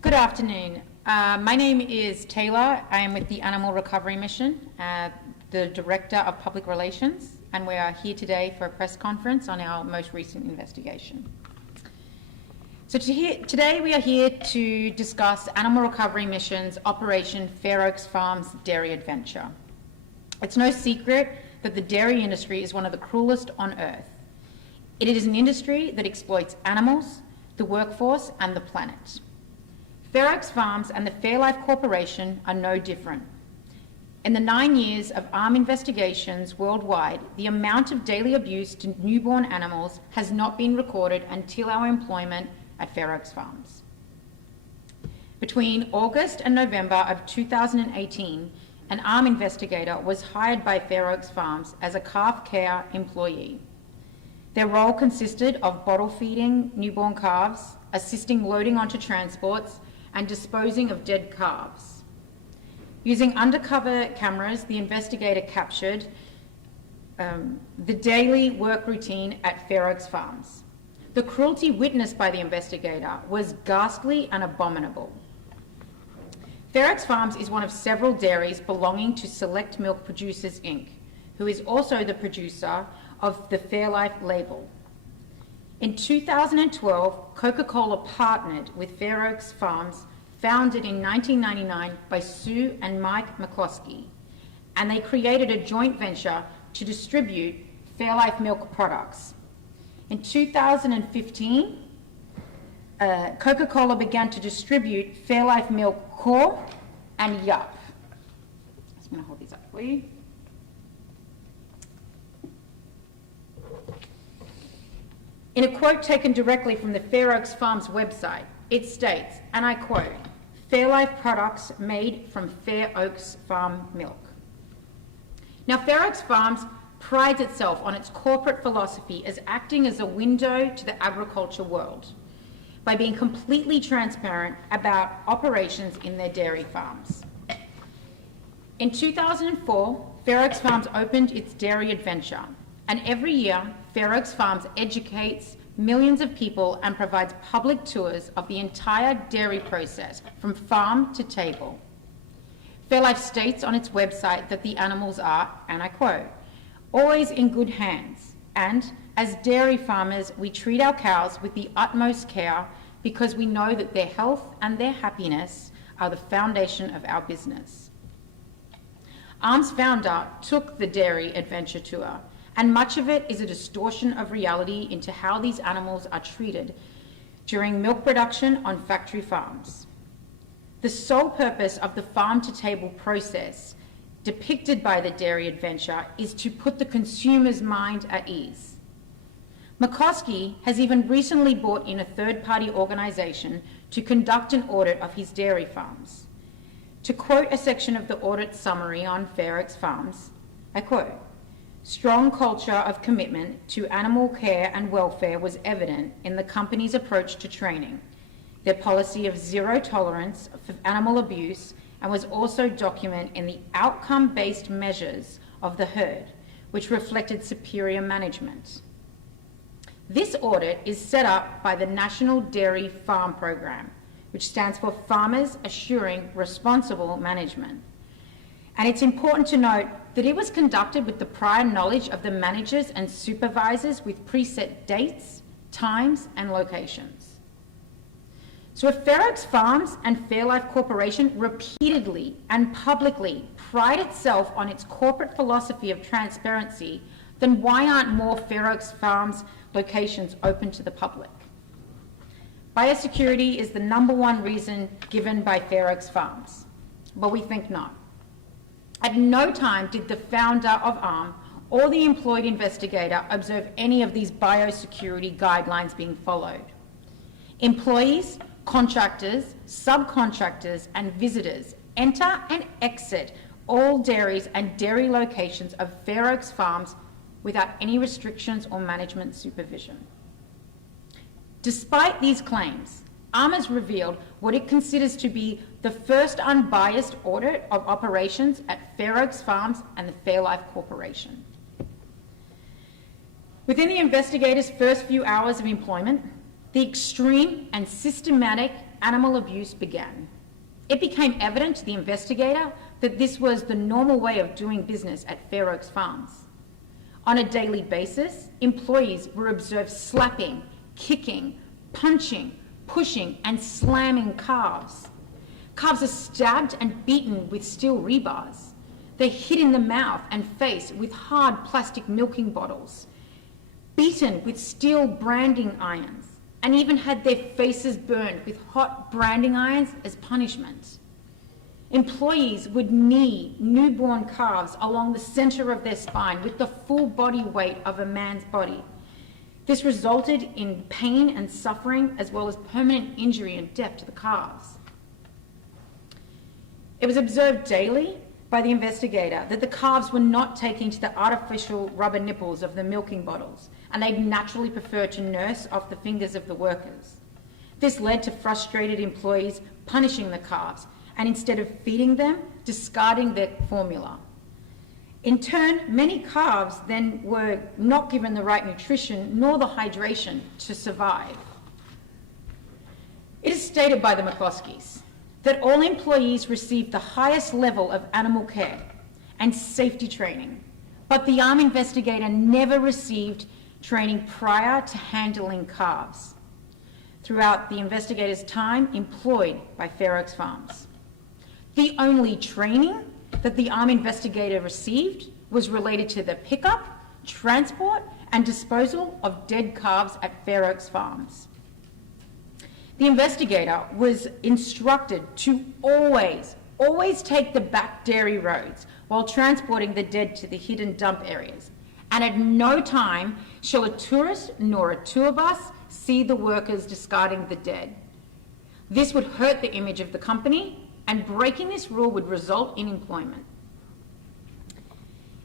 Good afternoon. My name is Taylor. I am with the Animal Recovery Mission, the Director of Public Relations, and we are here today for a press conference on our most recent investigation. So today we are here to discuss Animal Recovery Mission's Operation Fair Oaks Farms Dairy Adventure. It's no secret that the dairy industry is one of the cruelest on earth. It is an industry that exploits animals, the workforce, and the planet. Fair Oaks Farms and the Fairlife Corporation are no different. In the 9 years of ARM investigations worldwide, the amount of daily abuse to newborn animals has not been recorded until our employment at Fair Oaks Farms. Between August and November of 2018, an ARM investigator was hired by Fair Oaks Farms as a calf care employee. Their role consisted of bottle feeding newborn calves, assisting loading onto transports, and disposing of dead calves. Using undercover cameras, the investigator captured the daily work routine at Fair Oaks Farms. The cruelty witnessed by the investigator was ghastly and abominable. Fair Oaks Farms is one of several dairies belonging to Select Milk Producers, Inc., who is also the producer of the Fairlife label. In 2012, Coca-Cola partnered with Fair Oaks Farms, founded in 1999 by Sue and Mike McCloskey, and they created a joint venture to distribute Fairlife milk products. In 2015, Coca-Cola began to distribute Fairlife Milk Core and Yup. I'm just going to hold these up for you. In a quote taken directly from the Fair Oaks Farms website, it states, and I quote, "Fairlife products made from Fair Oaks Farm milk." Now, Fair Oaks Farms prides itself on its corporate philosophy as acting as a window to the agriculture world by being completely transparent about operations in their dairy farms. In 2004, Fair Oaks Farms opened its dairy adventure, and every year, Fair Oaks Farms educates millions of people and provides public tours of the entire dairy process from farm to table. Fairlife states on its website that the animals are, and I quote, "always in good hands, and as dairy farmers, we treat our cows with the utmost care because we know that their health and their happiness are the foundation of our business." ARM's founder took the dairy adventure tour, and much of it is a distortion of reality into how these animals are treated during milk production on factory farms. The sole purpose of the farm-to-table process depicted by the dairy adventure is to put the consumer's mind at ease. McCoskey has even recently brought in a third-party organization to conduct an audit of his dairy farms. To quote a section of the audit summary on Fair Oaks Farms, I quote, "Strong culture of commitment to animal care and welfare was evident in the company's approach to training, their policy of zero tolerance for animal abuse, and was also documented in the outcome-based measures of the herd, which reflected superior management." This audit is set up by the National Dairy Farm Program, which stands for Farmers Assuring Responsible Management. And it's important to note that it was conducted with the prior knowledge of the managers and supervisors with preset dates, times, and locations. So if Fair Oaks Farms and Fairlife Corporation repeatedly and publicly pride itself on its corporate philosophy of transparency, then why aren't more Fair Oaks Farms locations open to the public? Biosecurity is the #1 reason given by Fair Oaks Farms, but we think not. At no time did the founder of ARM or the employed investigator observe any of these biosecurity guidelines being followed. Employees, contractors, subcontractors, and visitors enter and exit all dairies and dairy locations of Fair Oaks Farms without any restrictions or management supervision. Despite these claims, ARM has revealed what it considers to be the first unbiased audit of operations at Fair Oaks Farms and the Fairlife Corporation. Within the investigators' first few hours of employment, the extreme and systematic animal abuse began. It became evident to the investigator that this was the normal way of doing business at Fair Oaks Farms. On a daily basis, employees were observed slapping, kicking, punching, pushing, and slamming calves. Calves are stabbed and beaten with steel rebars. They're hit in the mouth and face with hard plastic milking bottles, beaten with steel branding irons, and even had their faces burned with hot branding irons as punishment. Employees would knee newborn calves along the center of their spine with the full body weight of a man's body. This resulted in pain and suffering, as well as permanent injury and death to the calves. It was observed daily by the investigator that the calves were not taking to the artificial rubber nipples of the milking bottles, and they naturally preferred to nurse off the fingers of the workers. This led to frustrated employees punishing the calves, and instead of feeding them, discarding their formula. In turn, many calves then were not given the right nutrition nor the hydration to survive. It is stated by the McCloskeys that all employees received the highest level of animal care and safety training, but the arm investigator never received training prior to handling calves throughout the investigator's time employed by Fair Oaks Farms. The only training that the arm investigator received was related to the pickup, transport, and disposal of dead calves at Fair Oaks Farms. The investigator was instructed to always take the back dairy roads while transporting the dead to the hidden dump areas. And at no time shall a tourist nor a tour bus see the workers discarding the dead. This would hurt the image of the company, and breaking this rule would result in employment.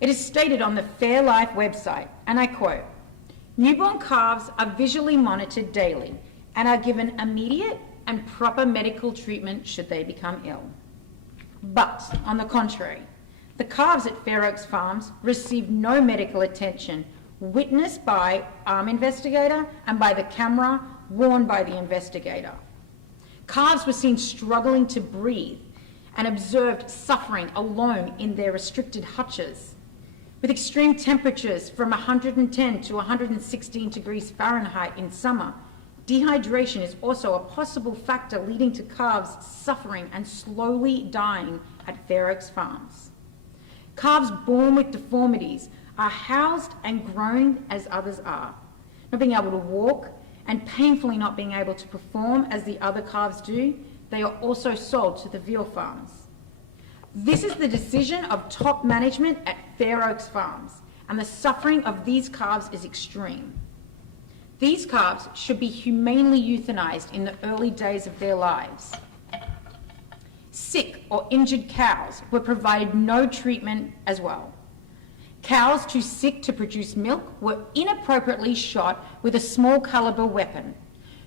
It is stated on the Fairlife website, and I quote, "Newborn calves are visually monitored daily and are given immediate and proper medical treatment should they become ill. But, on the contrary, the calves at Fair Oaks Farms receive no medical attention witnessed by arm investigator and by the camera worn by the investigator. Calves were seen struggling to breathe and observed suffering alone in their restricted hutches. With extreme temperatures from 110 to 116 degrees Fahrenheit in summer, dehydration is also a possible factor leading to calves suffering and slowly dying at Fair Oaks Farms. Calves born with deformities are housed and grown as others are, not being able to walk and painfully not being able to perform as the other calves do. They are also sold to the veal farms. This is the decision of top management at Fair Oaks Farms, and the suffering of these calves is extreme. These calves should be humanely euthanized in the early days of their lives. Sick or injured cows were provided no treatment as well. Cows too sick to produce milk were inappropriately shot with a small caliber weapon,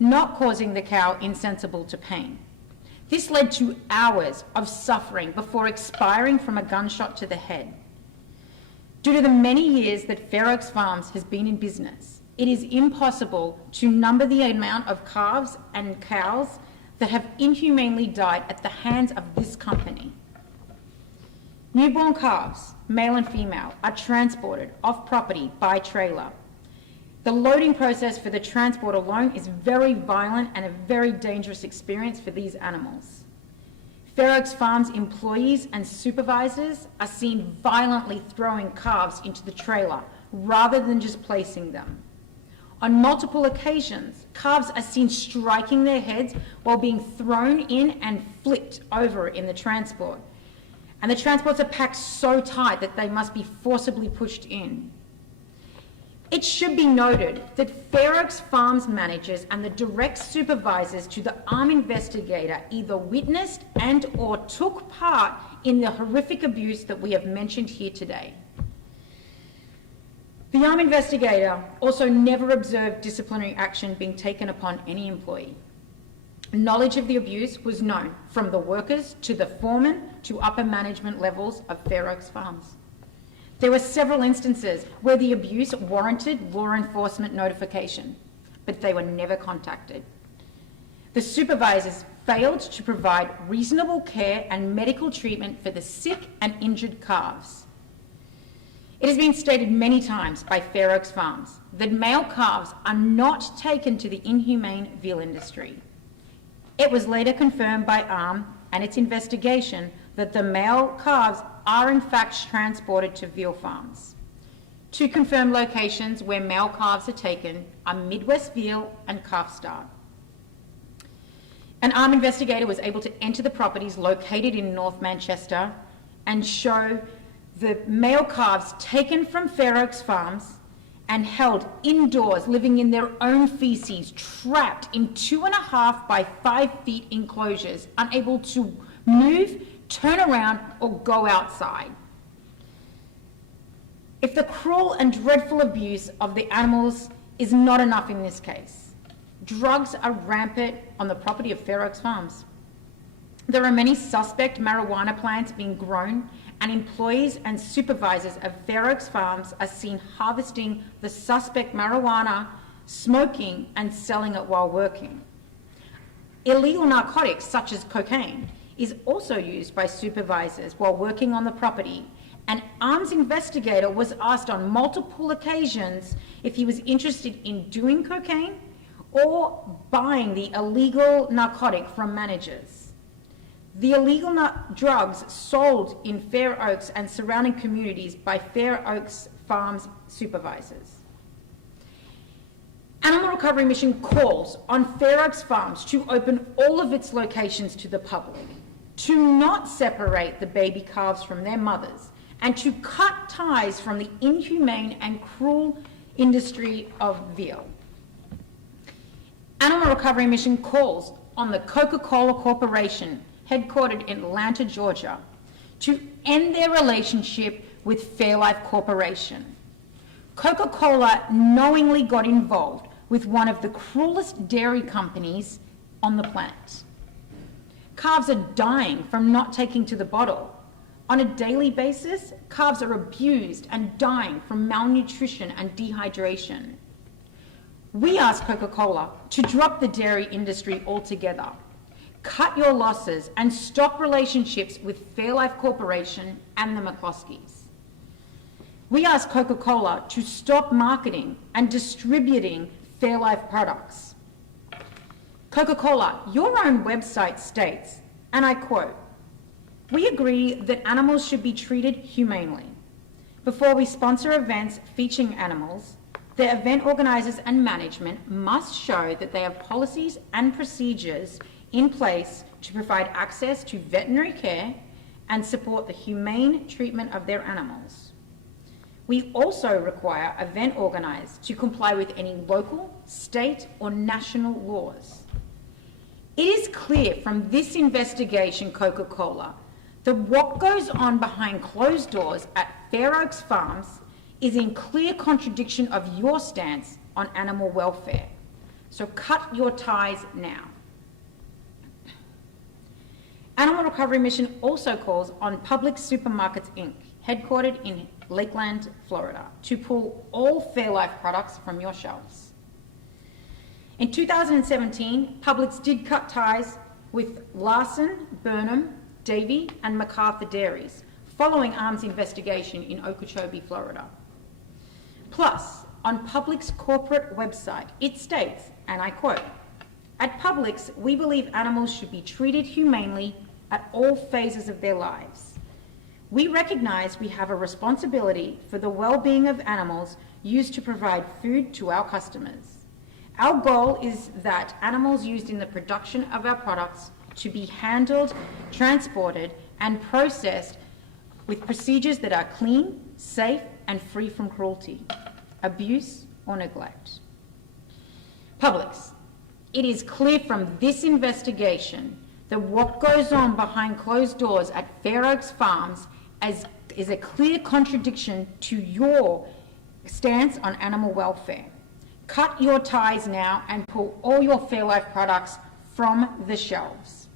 not causing the cow insensible to pain. This led to hours of suffering before expiring from a gunshot to the head. Due to the many years that Fair Oaks Farms has been in business, it is impossible to number the amount of calves and cows that have inhumanely died at the hands of this company. Newborn calves, male and female, are transported off property by trailer. The loading process for the transport alone is very violent and a very dangerous experience for these animals. Fair Oaks Farms employees and supervisors are seen violently throwing calves into the trailer rather than just placing them. On multiple occasions, calves are seen striking their heads while being thrown in and flipped over in the transport. And the transports are packed so tight that they must be forcibly pushed in. It should be noted that Fair Oaks Farms managers and the direct supervisors to the arm investigator either witnessed and or took part in the horrific abuse that we have mentioned here today. The arm investigator also never observed disciplinary action being taken upon any employee. Knowledge of the abuse was known from the workers to the foreman to upper management levels of Fair Oaks Farms. There were several instances where the abuse warranted law enforcement notification, but they were never contacted. The supervisors failed to provide reasonable care and medical treatment for the sick and injured calves. It has been stated many times by Fair Oaks Farms that male calves are not taken to the inhumane veal industry. It was later confirmed by ARM and its investigation that the male calves are in fact transported to veal farms. Two confirmed locations where male calves are taken are Midwest Veal and Calf Star. An ARM investigator was able to enter the properties located in North Manchester and show the male calves taken from Fair Oaks Farms and held indoors, living in their own feces, trapped in 2.5 by 5 feet enclosures, unable to move, turn around, or go outside. If the cruel and dreadful abuse of the animals is not enough in this case, drugs are rampant on the property of Fair Oaks Farms. There are many suspect marijuana plants being grown, and employees and supervisors of Fair Oaks Farms are seen harvesting the suspect marijuana, smoking, and selling it while working. Illegal narcotics such as cocaine is also used by supervisors while working on the property. An ARMS investigator was asked on multiple occasions if he was interested in doing cocaine or buying the illegal narcotic from managers. The illegal drugs sold in Fair Oaks and surrounding communities by Fair Oaks Farms supervisors. Animal Recovery Mission calls on Fair Oaks Farms to open all of its locations to the public, to not separate the baby calves from their mothers, and to cut ties from the inhumane and cruel industry of veal. Animal Recovery Mission calls on the Coca-Cola Corporation, headquartered in Atlanta, Georgia, to end their relationship with Fairlife Corporation. Coca-Cola knowingly got involved with one of the cruelest dairy companies on the planet. Calves are dying from not taking to the bottle. On a daily basis, calves are abused and dying from malnutrition and dehydration. We ask Coca-Cola to drop the dairy industry altogether, cut your losses, and stop relationships with Fairlife Corporation and the McCloskeys. We ask Coca-Cola to stop marketing and distributing Fairlife products. Coca-Cola, your own website states, and I quote, "We agree that animals should be treated humanely. Before we sponsor events featuring animals, the event organizers and management must show that they have policies and procedures in place to provide access to veterinary care and support the humane treatment of their animals. We also require event organizers to comply with any local, state, or national laws." It is clear from this investigation, Coca-Cola, that what goes on behind closed doors at Fair Oaks Farms is in clear contradiction of your stance on animal welfare. So cut your ties now. Animal Recovery Mission also calls on Public Supermarkets Inc., headquartered in Lakeland, Florida, to pull all Fairlife products from your shelves. In 2017, Publix did cut ties with Larson, Burnham, Davy, and MacArthur Dairies, following ARMS investigation in Okeechobee, Florida. Plus, on Publix corporate website, it states, and I quote, "At Publix, we believe animals should be treated humanely at all phases of their lives. We recognize we have a responsibility for the well-being of animals used to provide food to our customers. Our goal is that animals used in the production of our products to be handled, transported, and processed with procedures that are clean, safe, and free from cruelty, abuse, or neglect." Publix, it is clear from this investigation that what goes on behind closed doors at Fair Oaks Farms is a clear contradiction to your stance on animal welfare. Cut your ties now and pull all your Fairlife products from the shelves.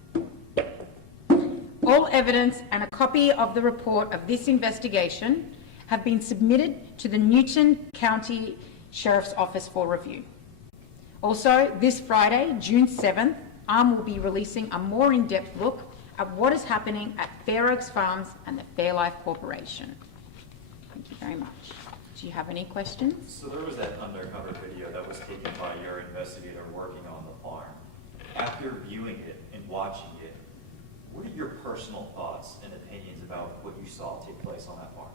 All evidence and a copy of the report of this investigation have been submitted to the Newton County Sheriff's Office for review. Also, this Friday, June 7th, will be releasing a more in-depth look at what is happening at Fair Oaks Farms and the Fairlife Corporation. Thank you very much. Do you have any questions? So there was that undercover video that was taken by your investigator working on the farm. After viewing it and watching it, what are your personal thoughts and opinions about what you saw take place on that farm?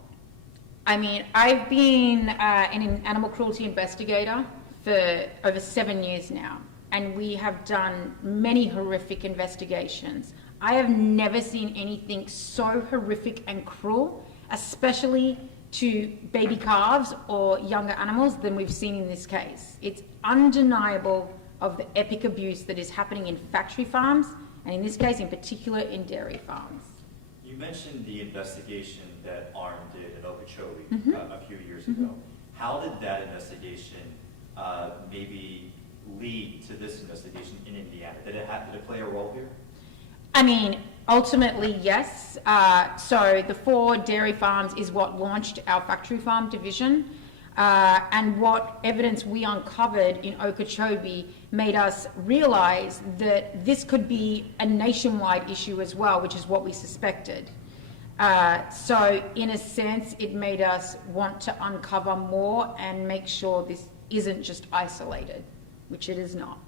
I mean, I've been an animal cruelty investigator for over 7 years now, and we have done many horrific investigations. I have never seen anything so horrific and cruel, especially to baby calves or younger animals, than we've seen in this case. It's undeniable of the epic abuse that is happening in factory farms, and in this case in particular in dairy farms. You mentioned the investigation that ARM did in Okeechobee a few years ago. How did that investigation maybe lead to this investigation in Indiana? Did it play a role here? I mean, ultimately, yes. So the 4 dairy farms is what launched our factory farm division. And what evidence we uncovered in Okeechobee made us realize that this could be a nationwide issue as well, which is what we suspected. So in a sense, it made us want to uncover more and make sure this isn't just isolated, which it is not.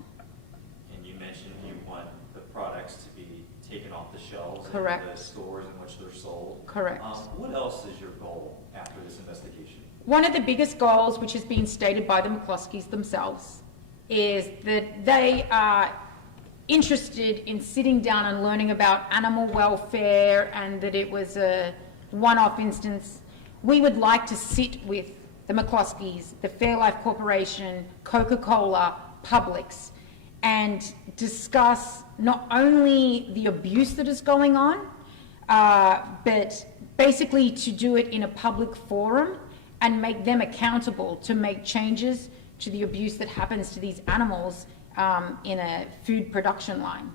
And you mentioned you want the products to be taken off the shelves. Correct. In the stores in which they're sold. Correct. What else is your goal after this investigation? One of the biggest goals, which has been stated by the McCloskeys themselves, is that they are interested in sitting down and learning about animal welfare, and that it was a one-off instance. We would like to sit with the McCloskeys, the Fairlife Corporation, Coca-Cola, Publix, and discuss not only the abuse that is going on, but basically to do it in a public forum and make them accountable to make changes to the abuse that happens to these animals in a food production line.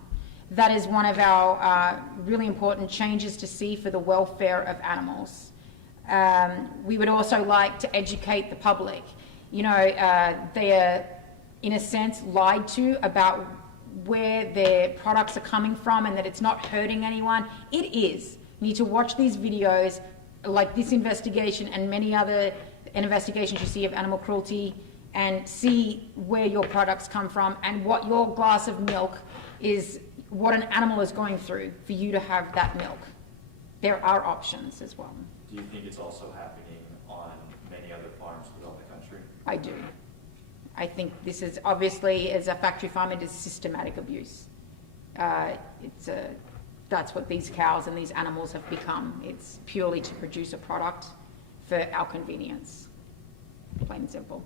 That is one of our really important changes to see for the welfare of animals. We would also like to educate the public. You know, they are, in a sense, lied to about where their products are coming from and that it's not hurting anyone. It is. You need to watch these videos, like this investigation and many other investigations you see of animal cruelty, and see where your products come from and what your glass of milk is, what an animal is going through for you to have that milk. There are options as well. Do you think it's also happening on many other farms throughout the country? I do. I think this is obviously, as a factory farm, it is systematic abuse. That's what these cows and these animals have become. It's purely to produce a product for our convenience. Plain and simple.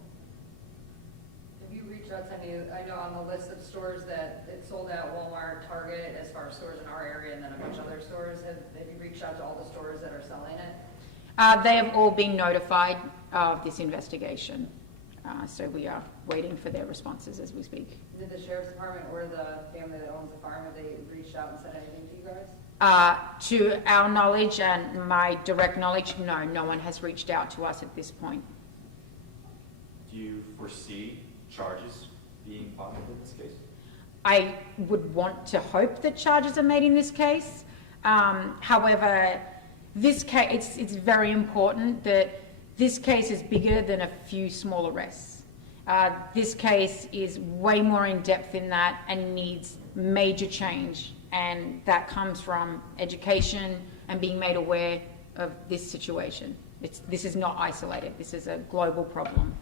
Have you reached out to any, I know on the list of stores that it sold at Walmart, Target, as far as stores in our area, and then a bunch of other stores, have you reached out to all the stores that are selling it? They have all been notified of this investigation. So we are waiting for their responses as we speak. Did the sheriff's department or the family that owns the farm, have they reached out and said anything to you guys? To our knowledge and my direct knowledge, no one has reached out to us at this point. Do you foresee charges being filed in this case? I would want to hope that charges are made in this case. However, this case, it's very important that this case is bigger than a few small arrests. This case is way more in depth than that and needs major change, and that comes from education and being made aware of this situation. This is not isolated. This is a global problem.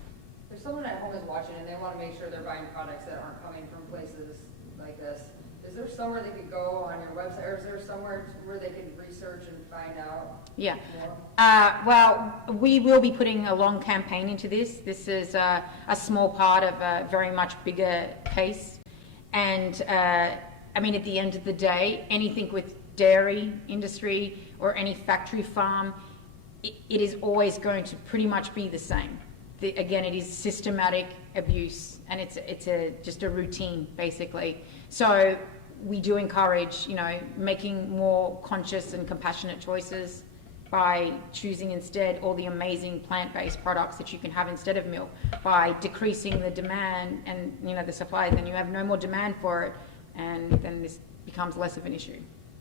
If someone at home is watching and they want to make sure they're buying products that aren't coming from places like this, is there somewhere they could go on your website, or is there somewhere where they can research and find out more? Well, we will be putting a long campaign into this. This is a small part of a very much bigger case. And I mean, at the end of the day, anything with dairy industry or any factory farm, it is always going to pretty much be the same. Again, it is systematic abuse, and it's just a routine, basically. So we do encourage, making more conscious and compassionate choices by choosing instead all the amazing plant-based products that you can have instead of milk, by decreasing the demand and the supply. Then you have no more demand for it. and then this becomes less of an issue.